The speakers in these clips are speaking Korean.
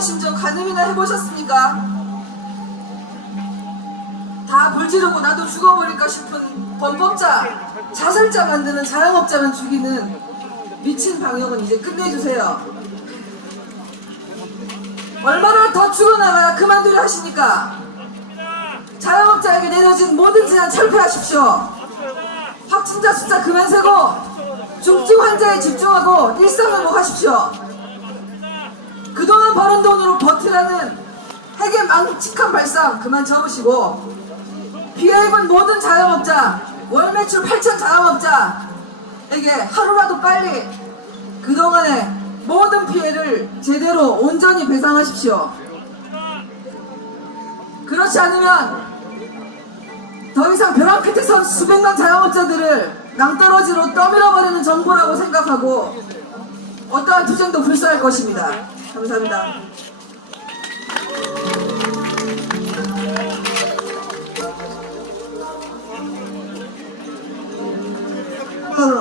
죽어버리는 심정 가늠이나 해보셨습니까? 다 불지르고 나도 죽어버릴까 싶은 범법자, 자살자 만드는 자영업자만 죽이는 미친 방역은 이제 끝내주세요. 얼마나 더 죽어나가야 그만두려 하십니까? 자영업자에게 내려진 모든 제한 철폐하십시오. 확진자 숫자 그만 세고 중증 환자에 집중하고 일상 회복하십시오. 그동안 버는 돈으로 버티라는 핵의 망측한 발상 그만 접으시고 피해 입은 모든 자영업자, 월 매출 8천 자영업자에게 하루라도 빨리 그동안의 모든 피해를 제대로 온전히 배상하십시오. 그렇지 않으면 더 이상 벼랑 끝에 선 수백만 자영업자들을 낭떠러지로 떠밀어버리는 정부라고 생각하고 어떠한 투쟁도 불사할 것입니다. 감사합니다.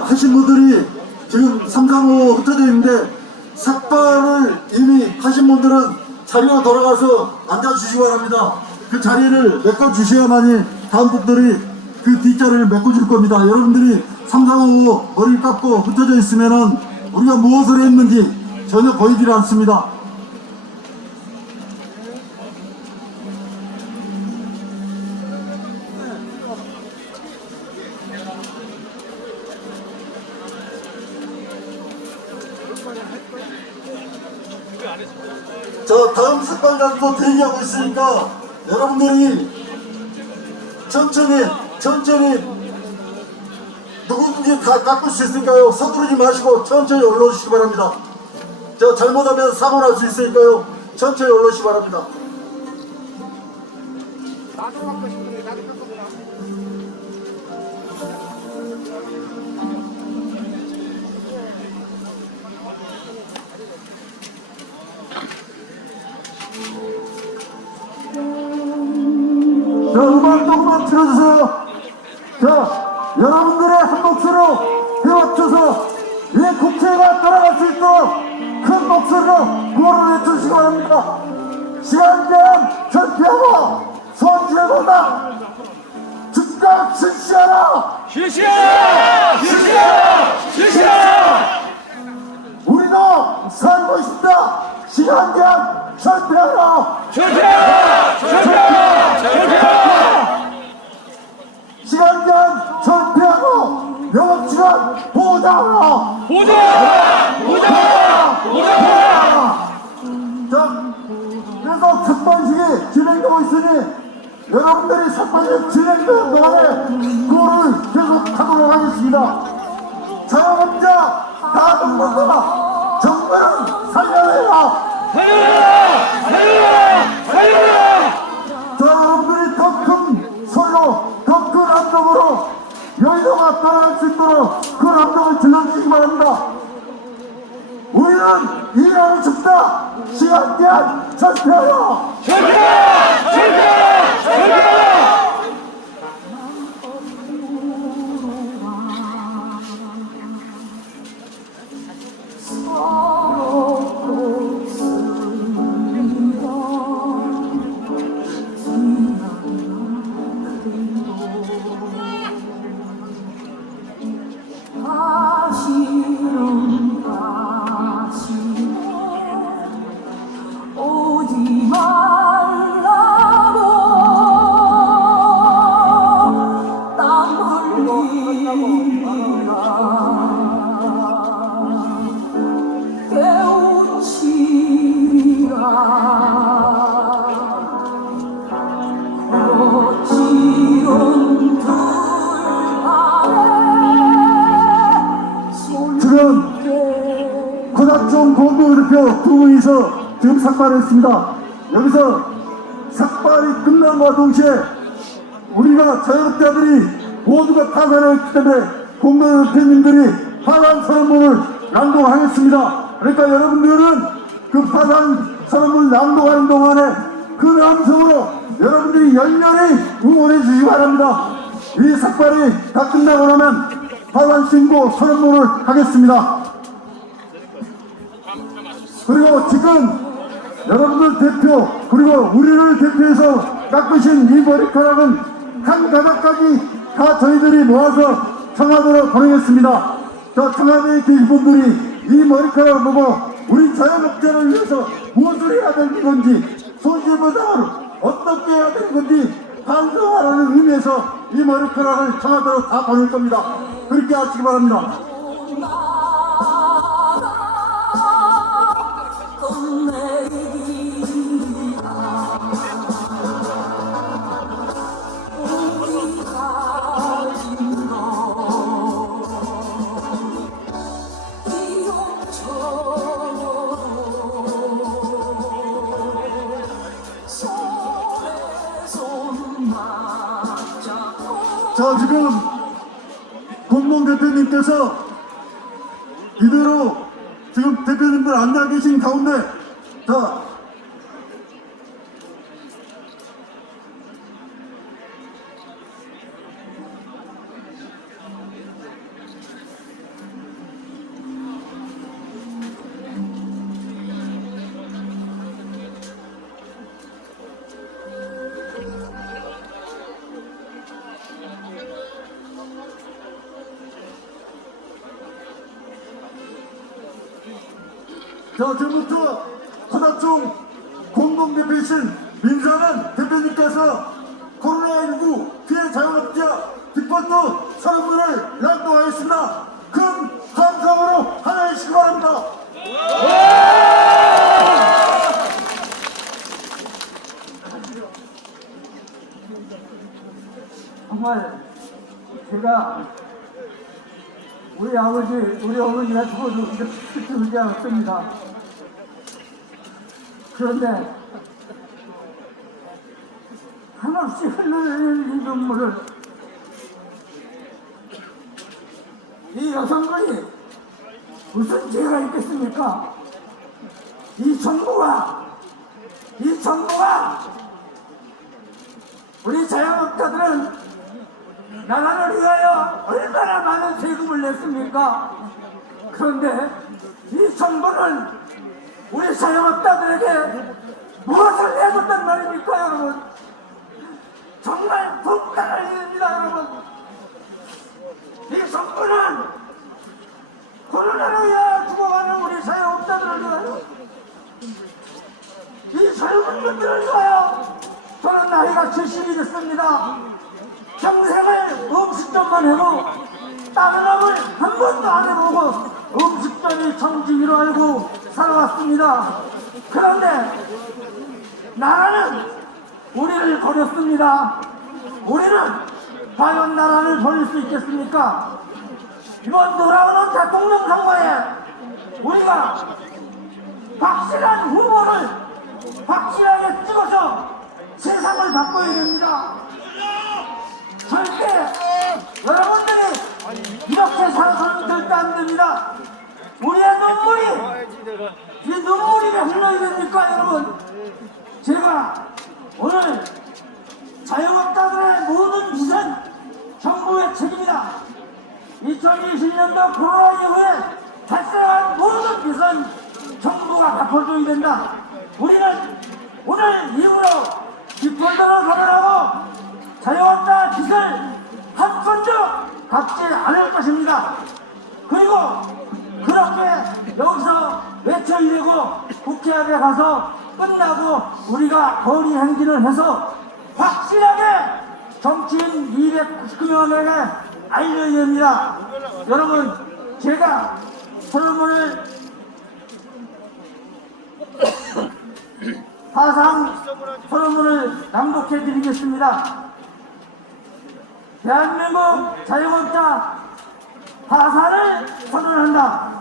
하신 분들이 지금 335 흩어져 있는데 삭발을 이미 하신 분들은 자리로 돌아가서 앉아주시기 바랍니다. 그 자리를 메꿔주셔야만이 다음 분들이 그 뒷자리를 메꿔줄 겁니다. 여러분들이 335 머리를 깎고 흩어져 있으면은 우리가 무엇을 했는지 전혀 보이질 않습니다. 저 다음 삭발단도 대기하고 있으니까 여러분들이 천천히 누구든지 다 깎을 수 있으니까요. 서두르지 마시고 천천히 올라오시기 바랍니다. 저 잘못하면 사고 날 수 있으니까요. 천천히 올라오시기 바랍니다. 나도 갖고 싶은데 나도 깎아보라. 자, 음악 조금만 틀어주세요. 자, 여러분들의 한 목소리로 해맞춰서 이 국회가 돌아갈 수 있도록 큰 목소리로 구호를 해주시기 바랍니다. 시간 제한 절피하고 손질보다 즉각 실시하라. 실시하라! 우리도 살고 있습니다. 시간 제한 절피하라. 시간 제한 절피하고 영업시간 보장하라. 자, 그래서 삭발식이 진행되고 있으니 여러분들이 삭발식 진행되는 동안에 그거를 계속 하도록 하겠습니다. 자영업자 다른 분들아 정부는 살려내라. 자, 여러분들이 더 큰 소리로 더 큰 압력으로 여의도가 떠날 수 있도록 큰 압력을 질러주시기 바랍니다. 우리는 일하고 싶다. 시간 제한 절피하라. 지금 고작종 공동대표 두 분이서 지금 삭발을 했습니다. 여기서 삭발이 끝남과 동시에 우리가 자영업자들이 모두가 파산을 했기 때문에 공동대표님들이 파산 선언문을 낭독하겠습니다. 그러니까 여러분들은 그 파산 선언문을 낭독하는 동안에 그 음성으로 여러분들이 열렬히 응원해 주시기 바랍니다. 이 삭발이 다 끝나고 나면 파산 신고 선언문을 하겠습니다. 그리고 지금 여러분들 대표 그리고 우리를 대표해서 깎으신 이 머리카락은 한 가닥까지 다 저희들이 모아서 청와대로 보내겠습니다. 저 청와대에 계신 분들이 이 머리카락을 보고 우리 자영업자를 위해서 무엇을 해야 되는 건지 손실보상을 어떻게 해야 되는 건지 반성하라는 의미에서 이 머리카락을 청와대로 다 보낼 겁니다. 그렇게 하시기 바랍니다. 자, 지금 공동 대표님께서 이대로 지금 대표님들 앉아 계신 가운데 자, 지금부터 하나총 공동대표이신 민상한 대표님께서 코로나19 피해 자영업자 뒷번도 선언문을 낭독하겠습니다. 큰 함성으로 하나해 주시기 바랍니다. 정말 제가 우리 아버지, 우리 어머니가 죽어도 이렇게 슬프지 않았습니다. 그런데 한없이 흘러내리는 이 눈물을 이 여성분이 무슨 죄가 있겠습니까? 이 정부가 우리 자영업자들은 나라를 위하여 얼마나 많은 세금을 냈습니까? 그런데 이 정부는 우리 자영업자들에게 무엇을 내줬단 말입니까, 여러분? 정말 불가능한 일입니다, 여러분. 이 정부는 코로나로 인하여 죽어가는 우리 자영업자들을 위하여, 이 젊은 분들을 위하여, 저는 나이가 70이 됐습니다. 평생을 음식점만 해도 다른 업을 한 번도 안 해보고 음식점이 정직으로 알고 살아왔습니다. 그런데 나라는 우리를 버렸습니다. 우리는 과연 나라를 버릴 수 있겠습니까? 이번 돌아오는 대통령 선거에 우리가 확실한 후보를 확실하게 찍어서 세상을 바꿔야 됩니다. 절대 여러분들이 이렇게 살아서는 절대 안 됩니다. 우리의 눈물이 이 눈물이 왜 흘러야 됩니까, 여러분? 제가 오늘 자영업자들의 모든 빚은 정부의 책임이다. 2020년도 코로나 이후에 발생한 모든 빚은 정부가 갚아줘야 된다. 우리는 오늘 이후로 뒷번호로 선언하고 자영업자 빚을 한 푼도 갚지 않을 것입니다. 그리고 그렇게 여기서 외쳐이되고 국회 앞에 가서 끝나고 우리가 거리 행진을 해서 확실하게 정치인 299명에게 알려야 됩니다. 여러분, 제가 설문을 사상 설문을 낭독해 드리겠습니다. 대한민국 자영업자 파산을 선언한다.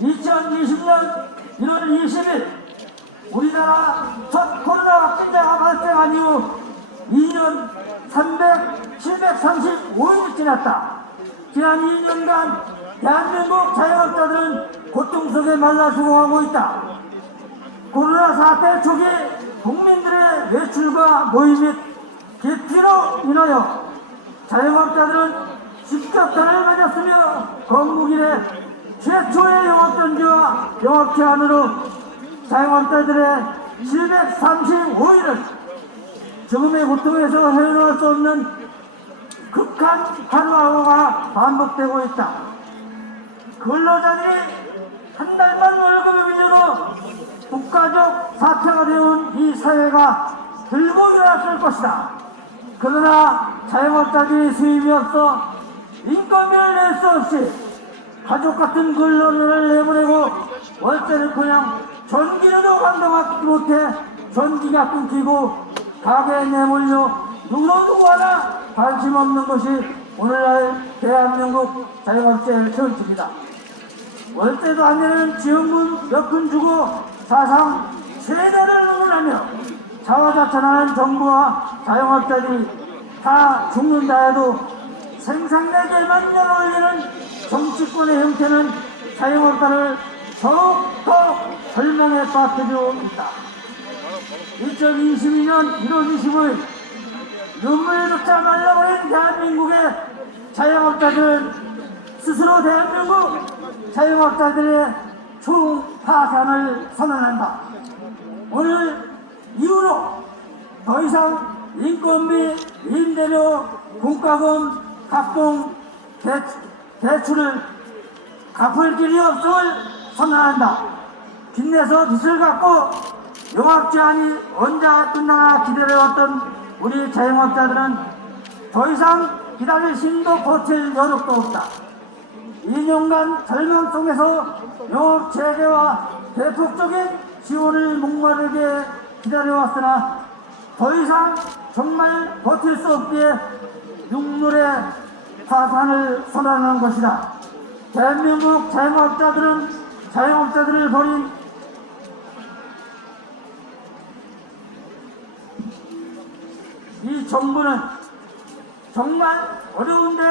2020년 1월 20일 우리나라 첫 코로나 확진자가 발생한 이후 2년 735일이 지났다. 지난 2년간 대한민국 자영업자들은 고통 속에 말라 죽어가고 있다. 코로나 사태 초기 국민들의 외출과 모임 및 기피로 인하여 자영업자들은 직격탄을 맞았으며 건국 이래 최초의 영업정지와 영업 제한으로 자영업자들의 735일을 죽음의 고통에서 헤어나올 수 없는 극한 하루하루가 반복되고 있다. 근로자들이 한 달만 월급을 위주로 국가적 사태가 되어온 이 사회가 들고 일어났을 것이다. 그러나 자영업자들이 수입이 없어 인건비를 낼 수 없이 가족 같은 근로자를 내보내고 월세를 그냥 전기료도 감당하지 못해 전기가 끊기고 가게에 내몰려 누구도 하나 관심 없는 것이 오늘날 대한민국 자영업자의 현실이다. 월세도 안 내는 지원금 몇 푼 주고 사상 세대를 응원하며 자화자찬하는 정부와 자영업자들이 다 죽는다 해도 생산력에만 열어올리는 정치권의 형태는 자영업자를 더욱더 절망에 빠뜨리고 있다. 2022년 1월 25일 눈물조차 말라버린 대한민국의 자영업자들 스스로 대한민국 자영업자들의 총파산을 선언한다. 오늘 이후로 더 이상 인건비, 임대료, 공과금, 각종 대출을 갚을 길이 없음을 선언한다. 빚내서 빚을 갚고 영업제한이 언제 끝나나 기다려왔던 우리 자영업자들은 더 이상 기다릴 힘도 버틸 여력도 없다. 2년간 절망 속에서 영업 재개와 대폭적인 지원을 목마르게 기다려왔으나 더 이상 정말 버틸 수 없기에 눈물의 파산을 선언한 것이다. 대한민국 자영업자들을 버린 이 정부는 정말 어려운데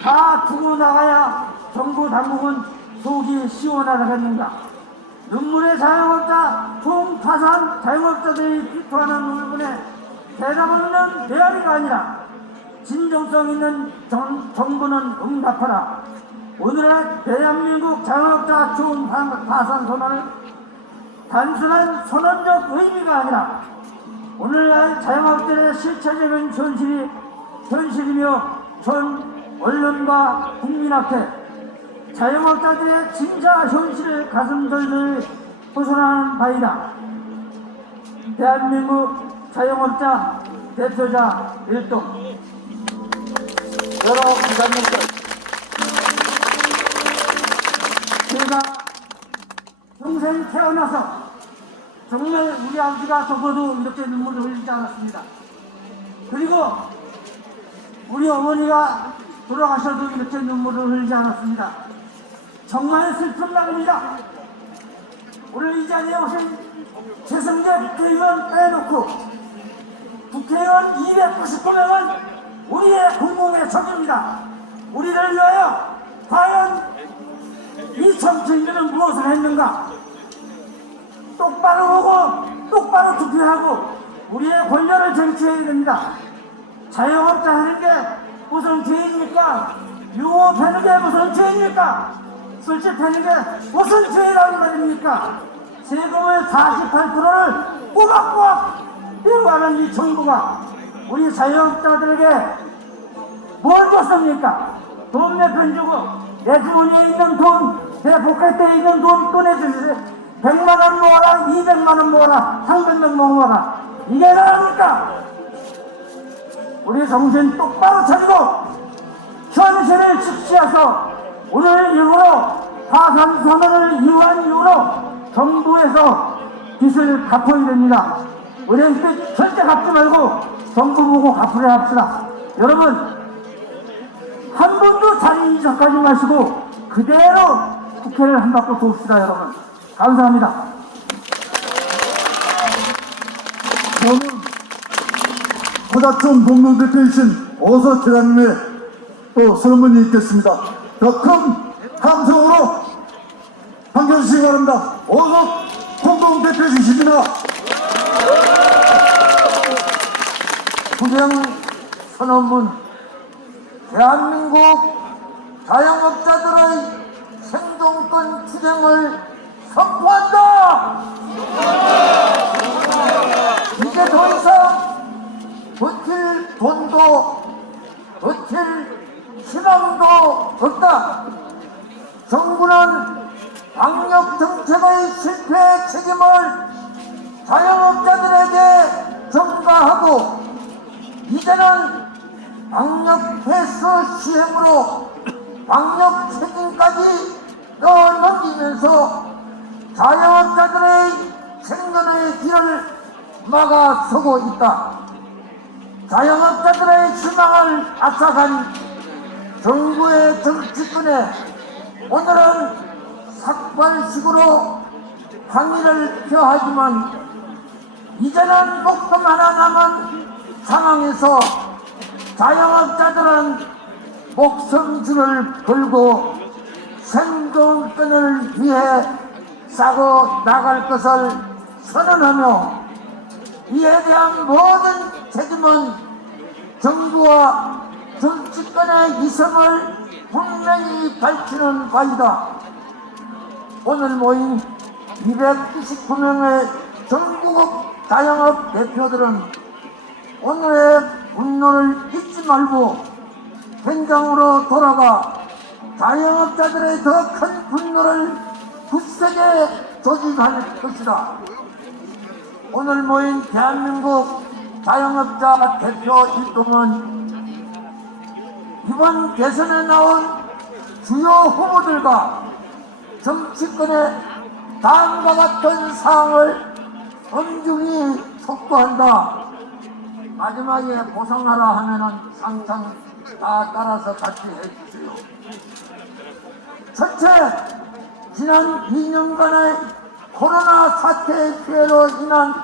다 두고 나가야 정부 당국은 속이 시원하다겠는가. 눈물의 자영업자 총파산 자영업자들이 비토하는 울분에 대답 없는 메아리가 아니라 진정성 있는 정부는 응답하라. 오늘의 대한민국 자영업자 총파산 선언은 단순한 선언적 의미가 아니라 오늘날 자영업자들의 실체적인 현실이며 전 언론과 국민 앞에 자영업자들의 진짜 현실을 가슴절절 호소하는 바이다. 대한민국 자영업자 대표자 일동 여러 기관님들, 제가 평생 태어나서 정말 우리 아버지가 적어도 이렇게 눈물을 흘리지 않았습니다. 그리고 우리 어머니가 돌아가셔도 이렇게 눈물을 흘리지 않았습니다. 정말 슬픈 날입니다. 오늘 이 자리에 오신 최승재 국회의원 빼놓고 국회의원 299명은 우리의 공공의 적입니다. 우리를 위하여 과연 이 정치인들은 무엇을 했는가? 똑바로 보고 똑바로 투표하고 우리의 권력을 쟁취해야 됩니다. 자영업자 하는 게 무슨 죄입니까? 유업하는 게 무슨 죄입니까? 술집하는 게 무슨 죄라는 말입니까? 세금을 48%를 꼬박꼬박 떼어가는 이 정부가 우리 자영업자들에게 뭘 줬습니까? 돈 몇 푼 주고 내 주머니에 있는 돈, 내 포켓에 있는 돈 꺼내주세요. 100만원 모아라, 200만원 모아라, 300명 모아라. 이게 나옵니까? 우리 정신 똑바로 차리고 현실을 직시해서 오늘 이후로 파산 선언을 이유한 이유로 정부에서 빚을 갚아야 됩니다. 우리는 빚 절대 갚지 말고 정부 보고 갚으려 합시다. 여러분, 한 번도 자리 이적하지 마시고 그대로 국회를 한 바퀴 돕시다. 여러분, 감사합니다. 저는 허자촌 공동대표이신 어서 대장님의 또 설문이 있겠습니다. 더 큰 함성으로 반겨주시기 바랍니다. 어서 공동대표이십니다. 투쟁 선언문. 대한민국 자영업자들의 생존권 투쟁을 선포한다. 이제 더 이상 버틸 돈도 버틸 희망도 없다. 정부는 방역 정책의 실패 책임을 자영업자들에게 전가하고 이제는 방역 패스 시행으로 방역 책임까지 떠넘기면서 자영업자들의 생존의 길을 막아서고 있다. 자영업자들의 희망을 앗아간 정부의 정치권에 오늘은 삭발식으로 항의를 표하지만 이제는 목숨 하나 남은 상황에서 자영업자들은 목숨줄을 걸고 생존권을 위해 싸고 나갈 것을 선언하며 이에 대한 모든 책임은 정부와 정치권의 이성을 분명히 밝히는 바이다. 오늘 모인 229명의 전국의 자영업 대표들은 오늘의 분노를 잊지 말고 현장으로 돌아가 자영업자들의 더 큰 분노를 굳세게 조직할 것이다. 오늘 모인 대한민국 자영업자 대표 일동은 이번 대선에 나온 주요 후보들과 정치권의 다음과 같은 사항을 엄중히 촉구한다. 마지막에 보상하라 하면은 상상 다 따라서 같이 해주세요. 첫째, 지난 2년간의 코로나 사태의 피해로 인한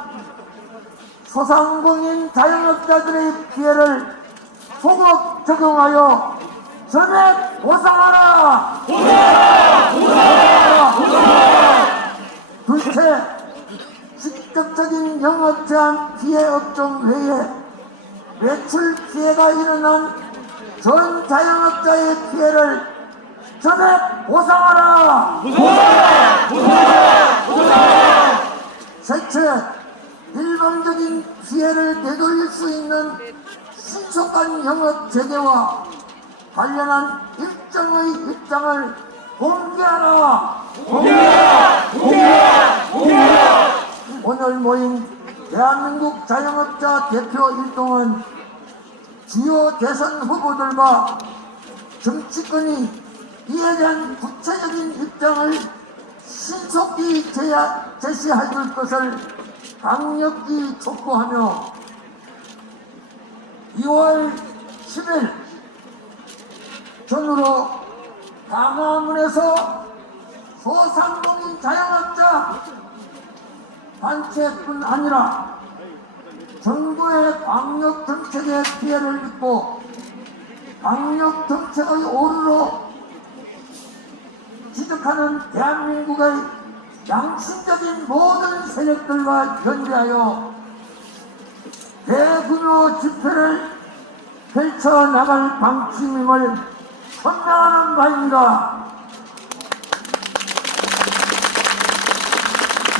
소상공인 자영업자들의 피해를 소급 적용하여 전액 보상하라! 둘째, 직접적인 영업 제한 피해 업종 외에 매출 피해가 일어난 전 자영업자의 피해를 전액 보상하라! 셋째, 일방적인 피해를 되돌릴 수 있는 신속한 영업 재개와 관련한 일정의 입장을 공개하라! 오늘 모인 대한민국 자영업자 대표 일동은 주요 대선 후보들과 정치권이 이에 대한 구체적인 입장을 신속히 제시해 줄 것을 강력히 촉구하며 2월 10일 전후로 광화문에서 소상공인 자영업자 단체뿐 아니라 정부의 방역 정책의 피해를 입고 방역 정책의 오류로 지적하는 대한민국의 양심적인 모든 세력들과 연대하여 대규모 집회를 펼쳐나갈 방침임을 선명하는 바입니다.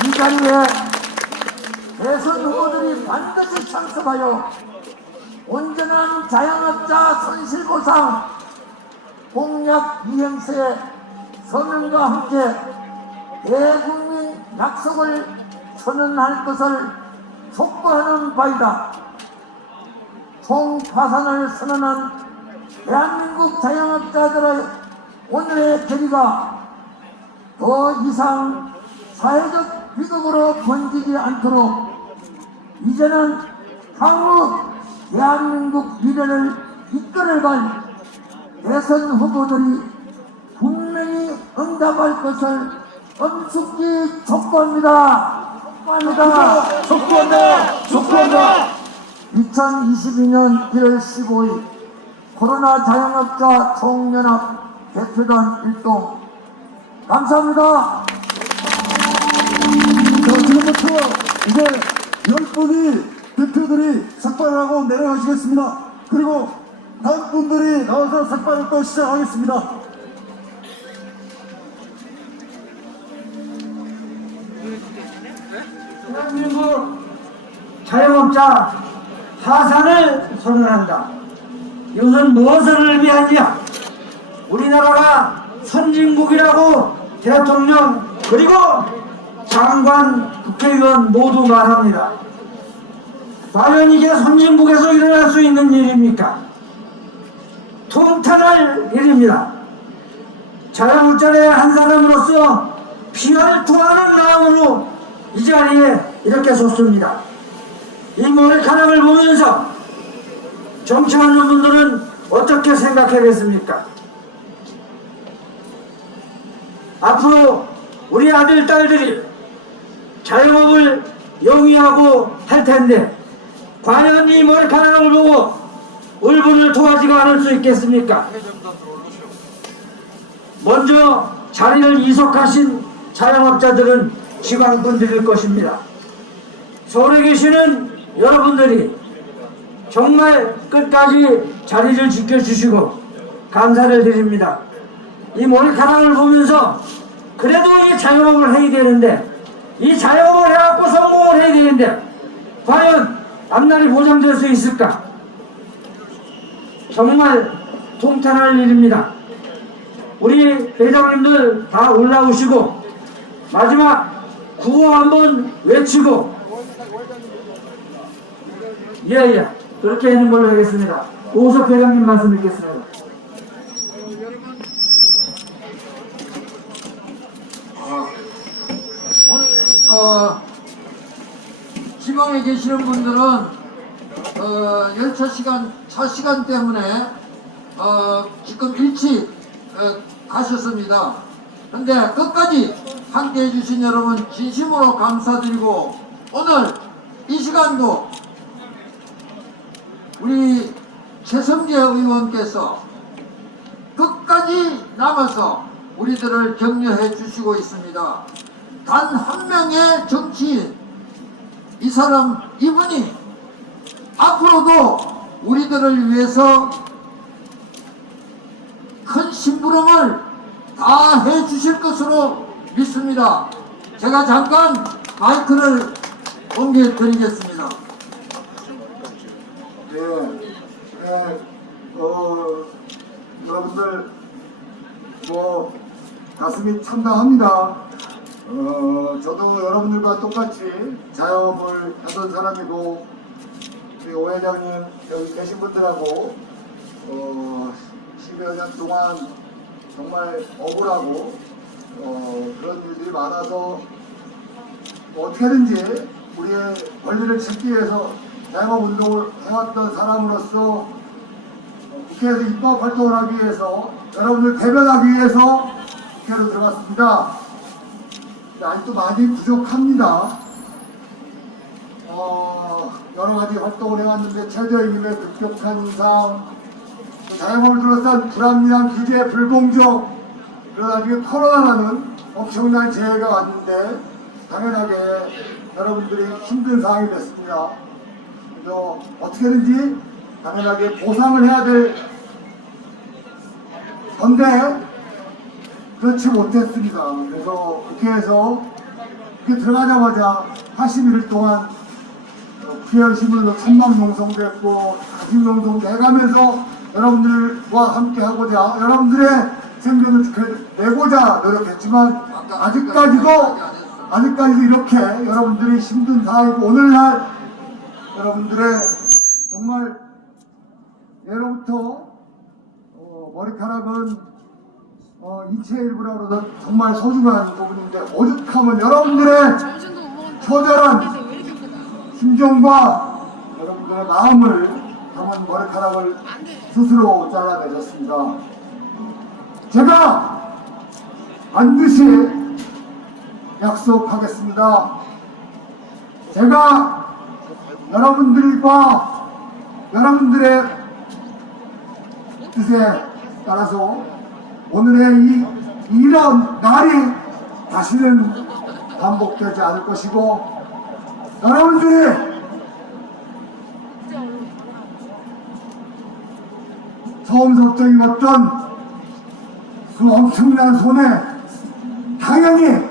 이 자리에 대선 후보들이 반드시 참석하여 온전한 자영업자 손실보상 공약 이행세 서명과 함께 대국민 약속을 선언할 것을 촉구하는 바이다. 총파산을 선언한 대한민국 자영업자들의 오늘의 결의가 더 이상 사회적 비극으로 번지지 않도록 이제는 향후 대한민국 미래를 이끌어갈 대선 후보들이 분명히 응답할 것을 엄숙히 촉구합니다. 촉구한다. 2022년 1월 15일 코로나 자영업자 총연합 대표단 일동 감사합니다. 자, 지금부터 이제 10분이 대표들이 삭발을 하고 내려가시겠습니다. 그리고 다음 분들이 나와서 삭발을 또 시작하겠습니다. 자영업자 하산을 선언한다. 이것은 무엇을 의미하느냐? 우리나라가 선진국이라고 대통령 그리고 장관, 국회의원 모두 말합니다. 과연 이게 선진국에서 일어날 수 있는 일입니까? 통탄할 일입니다. 자영업자의 한 사람으로서 피를 토하는 마음으로 이 자리에 이렇게 섰습니다. 이 머리카락을 보면서 정치하는 분들은 어떻게 생각하겠습니까? 앞으로 우리 아들, 딸들이 자영업을 영위하고 할 텐데 과연 이 머리카락을 보고 울분을 토하지가 않을 수 있겠습니까? 먼저 자리를 이속하신 자영업자들은 지방분들일 것입니다. 서울에 계시는 여러분들이 정말 끝까지 자리를 지켜주시고 감사를 드립니다. 이 머리카락을 보면서 그래도 이 자영업을 해야 되는데 이 자영업을 해갖고 성공을 해야 되는데 과연 앞날이 보장될 수 있을까? 정말 통탄할 일입니다. 우리 회장님들 다 올라오시고 마지막 구호 한번 외치고 예예 그렇게 하는 걸로 하겠습니다. 오석 회장님 말씀 듣겠습니다. 오늘 지방에 계시는 분들은 열차 시간, 차 시간 때문에 지금 일찍 가셨습니다. 근데 끝까지 함께 해주신 여러분 진심으로 감사드리고 오늘 이 시간도 우리 최성재 의원께서 끝까지 남아서 우리들을 격려해 주시고 있습니다. 단 한 명의 정치인, 이 사람 이분이 앞으로도 우리들을 위해서 큰 심부름을 다 해주실 것으로 믿습니다. 제가 잠깐 마이크를 옮겨드리겠습니다. 여러분들 가슴이 참담합니다. 저도 여러분들과 똑같이 자영업을 하던 사람이고 우리 오 회장님 여기 계신 분들하고 10여 년 동안 정말 억울하고 그런 일들이 많아서 어떻게든지 우리의 권리를 찾기 위해서 자영업 운동을 해왔던 사람으로서 국회에서 입법 활동을 하기 위해서 여러분들 대변하기 위해서 국회로 들어갔습니다. 아직도 많이 부족합니다. 여러 가지 활동을 해왔는데 최저임금의 급격한 인상, 자영업을 둘러싼 불합리한 규제, 불공정, 그러다 지금 코로나라는 엄청난 재해가 왔는데 당연하게 여러분들이 힘든 상황이 됐습니다. 그래서 어떻게든지 당연하게 보상을 해야 될 건데 그렇지 못했습니다. 그래서 국회에서 이렇게 들어가자마자 81일 동안 국회의원 신문도 천막농성도 했고 가심농성도 해가면서 여러분들과 함께 하고자 여러분들의 생존을 내고자 노력했지만 아직까지도 이렇게 여러분들이 힘든 상황이고 오늘날 여러분들의 정말 예로부터 머리카락은 인체의 일부라 그러던 정말 소중한 부분인데 오죽하면 여러분들의 처절한 심정과 여러분들의 마음을 담은 머리카락을 스스로 잘라내셨습니다. 제가 반드시 약속하겠습니다. 제가 여러분들과 여러분들의 뜻에 따라서 오늘의 이런 날이 다시는 반복되지 않을 것이고 여러분들이 처음부터 입었던 그 엄청난 손에 당연히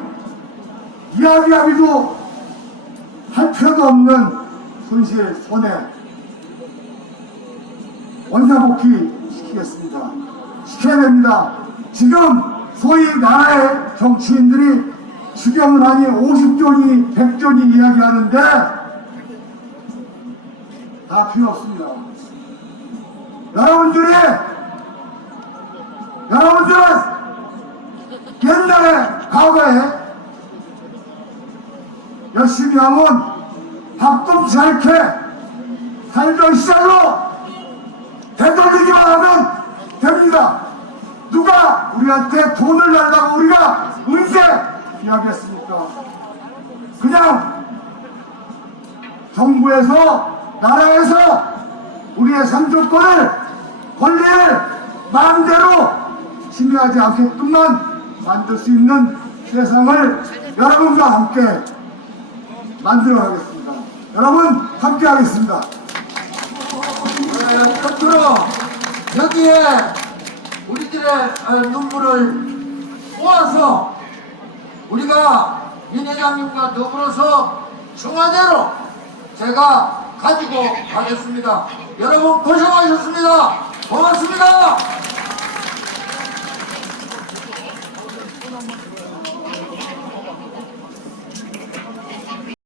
이야기하기도 할 필요도 없는 손실, 손해 원사복귀 시키겠습니다. 시켜야 됩니다. 지금 소위 나라의 정치인들이 추경을 하니 50조니 100조니 이야기하는데 다 필요 없습니다. 여러분들은 옛날에 과거에 열심히 하면 밥도 잘게 살던 시절로 되돌리기만 하면 됩니다. 누가 우리한테 돈을 달라고 우리가 언제 이야기했습니까? 그냥 정부에서 나라에서 우리의 상주권을 권리를 마음대로 침해하지 않게끔만 만들 수 있는 세상을 여러분과 함께 만들어 가겠습니다. 여러분 함께 하겠습니다. 끝으로 여기에 우리들의 눈물을 모아서 우리가 민 회장님과 더불어서 청와대로 제가 가지고 가겠습니다. 여러분 고생하셨습니다. 고맙습니다.